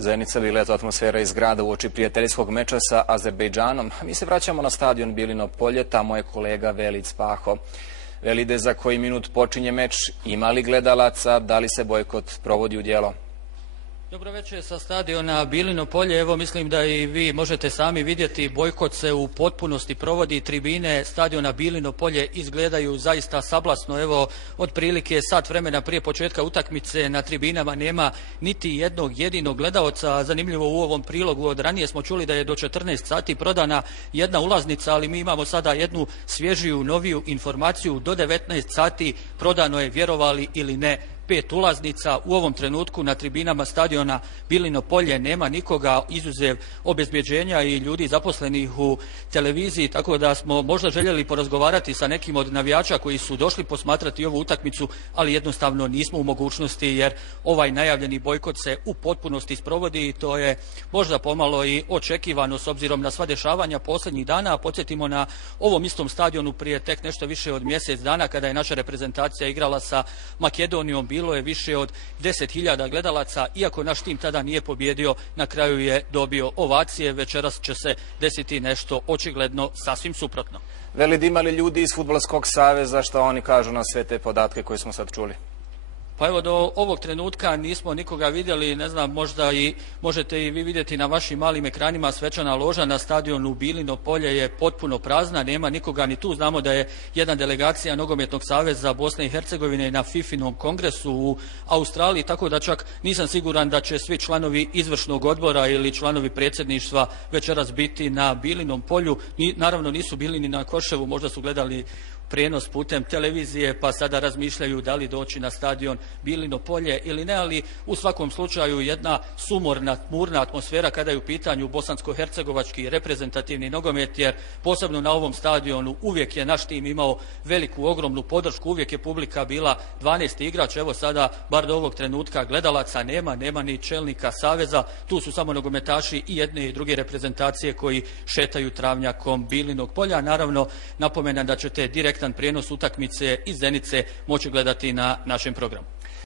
Zenica bila je to atmosfera iz grada uoči prijateljskog meča sa Azerbejdžanom. Mi se vraćamo na stadion Bilino polje, tamo je kolega Velid Spaho. Velide, za koji minut počinje meč, ima li gledalaca, da li se bojkot provodi u djelo? Dobro večer sa stadiona Bilino polje. Evo, mislim da i vi možete sami vidjeti, bojkot se u potpunosti provodi. Tribine stadiona Bilino polje izgledaju zaista sablasno. Evo, otprilike sat vremena prije početka utakmice na tribinama nema niti jednog jedinog gledaoca. Zanimljivo, u ovom prilogu od ranije smo čuli da je do 14 sati prodana jedna ulaznica, ali mi imamo sada jednu svježiju, noviju informaciju. Do 19 sati prodano je, vjerovali ili ne, 5 ulaznica. U ovom trenutku na tribinama stadiona Bilino polje nema nikoga, izuzev obezbjeđenja i ljudi zaposlenih u televiziji, tako da smo možda željeli porazgovarati sa nekim od navijača koji su došli posmatrati ovu utakmicu, ali jednostavno nismo u mogućnosti jer ovaj najavljeni bojkot se u potpunosti sprovodi i to je možda pomalo i očekivano s obzirom na sva dešavanja posljednjih dana. Podsjetimo, na ovom istom stadionu prije tek nešto više od mjesec dana, kada je naša reprezentacija igrala sa Makedonijom, bilo je više od 10.000 gledalaca. Iako naš tim tada nije pobjedio, na kraju je dobio ovacije. Večeras će se desiti nešto očigledno sasvim suprotno. Velid, ima li ljudi iz Fudbalskog saveza, što oni kažu na sve te podatke koje smo sad čuli? Pa evo, do ovog trenutka nismo nikoga vidjeli, ne znam, možda i možete i vi vidjeti na vašim malim ekranima, svečana loža na stadionu Bilino polje je potpuno prazna, nema nikoga ni tu. Znamo da je jedna delegacija Nogometnog saveza Bosne i Hercegovine na FIFInom kongresu u Australiji, tako da čak nisam siguran da će svi članovi izvršnog odbora ili članovi predsjedništva večeras biti na Bilinom polju. Naravno nisu bili ni na Koševu, možda su gledali prijenos putem televizije pa sada razmišljaju da li doći na stadion Bilino polje ili ne, ali u svakom slučaju jedna sumorna, tmurna atmosfera kada je u pitanju bosansko-hercegovački reprezentativni nogomet, jer posebno na ovom stadionu uvijek je naš tim imao veliku, ogromnu podršku, uvijek je publika bila 12. igrač. Evo sada, bar do ovog trenutka, gledalaca nema ni čelnika saveza, tu su samo nogometaši i jedne i druge reprezentacije koji šetaju travnjakom Bilinog polja. Naravno, napomenem da ćete direktan prijenos utakmice iz Zenice moći gledati na našem programu.